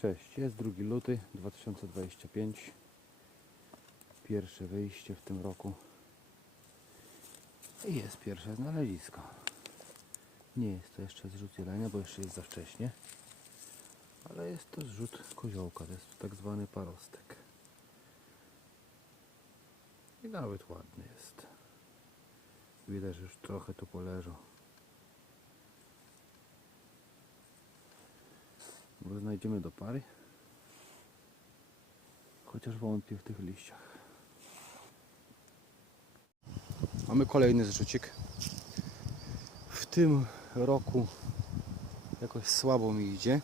Cześć, jest 2 luty 2025. Pierwsze wyjście w tym roku. I jest pierwsze znalezisko. Nie jest to jeszcze zrzut jelenia, bo jeszcze jest za wcześnie. Ale jest to zrzut koziołka, to jest tak zwany parostek. I nawet ładny jest. Widać, że już trochę tu poleżał. Bo znajdziemy do pary. Chociaż wątpię w tych liściach. Mamy kolejny zrzucik. W tym roku jakoś słabo mi idzie.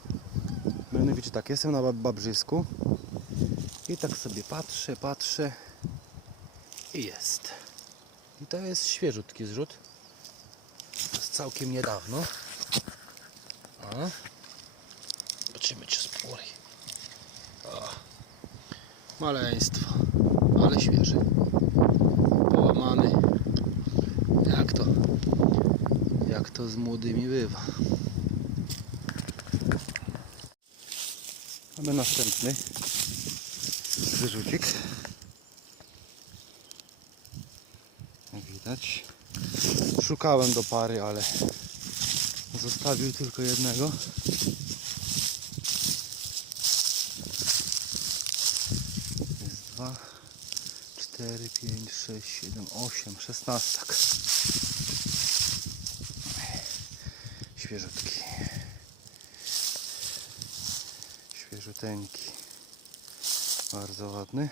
Mianowicie tak, jestem na Bab- Babrzysku i tak sobie patrzę, patrzę i jest. I to jest świeżutki zrzut. To jest całkiem niedawno. O. Zobaczymy czy spory. O. Maleństwo, ale świeży. Połamany. Jak to? Jak to z młodymi bywa. Mamy następny wyrzucik. Jak widać. Szukałem do pary, ale zostawił tylko jednego. Jest dwa, cztery, pięć, sześć, siedem, osiem, szesnastak. Świeżutki. Świeżuteńki. Bardzo ładny.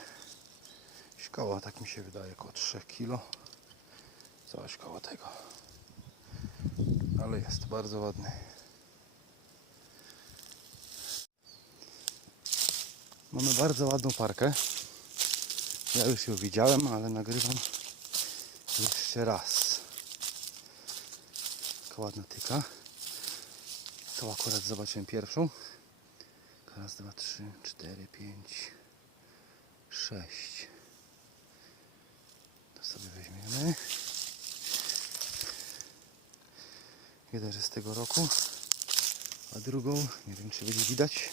Szkoła, tak mi się wydaje, około 3 kg. Coś koło tego. Ale jest bardzo ładny. Mamy bardzo ładną parkę. Ja już ją widziałem, ale nagrywam jeszcze raz. Taka ładna tyka. To akurat zobaczyłem pierwszą. Raz, dwa, trzy, cztery, pięć, sześć. To sobie weźmiemy. Widać, że z tego roku. A drugą, nie wiem czy będzie widać,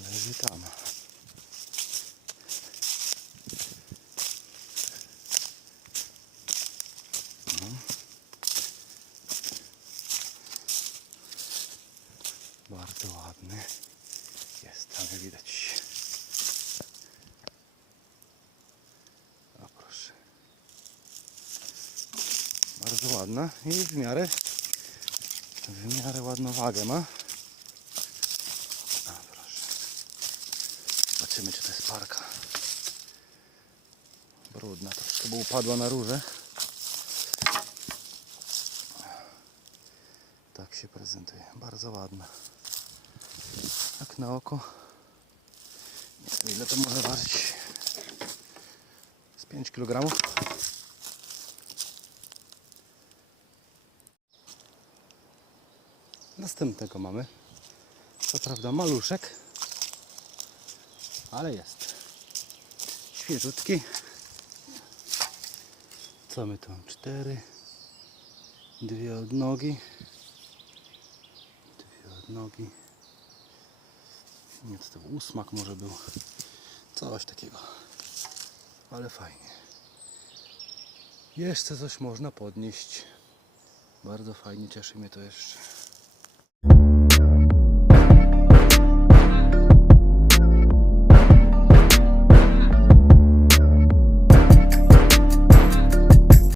leży tam. Bardzo ładny. Jest, ale widać. O proszę. Bardzo ładna i w miarę w miarę ładną wagę ma. A proszę. Zobaczymy czy to jest parka. Brudna troszkę, bo upadła na róże. Tak się prezentuje. Bardzo ładna. Tak na oko. Nie wiem ile to może ważyć. Z 5 kg. Następnego mamy. Co prawda maluszek, ale jest. Świeżutki. Co my tu? mamy? Cztery. Dwie odnogi. Dwie odnogi. Nie, to, był ósmak może był. Coś takiego. Ale fajnie. Jeszcze coś można podnieść. Bardzo fajnie, cieszy mnie to jeszcze.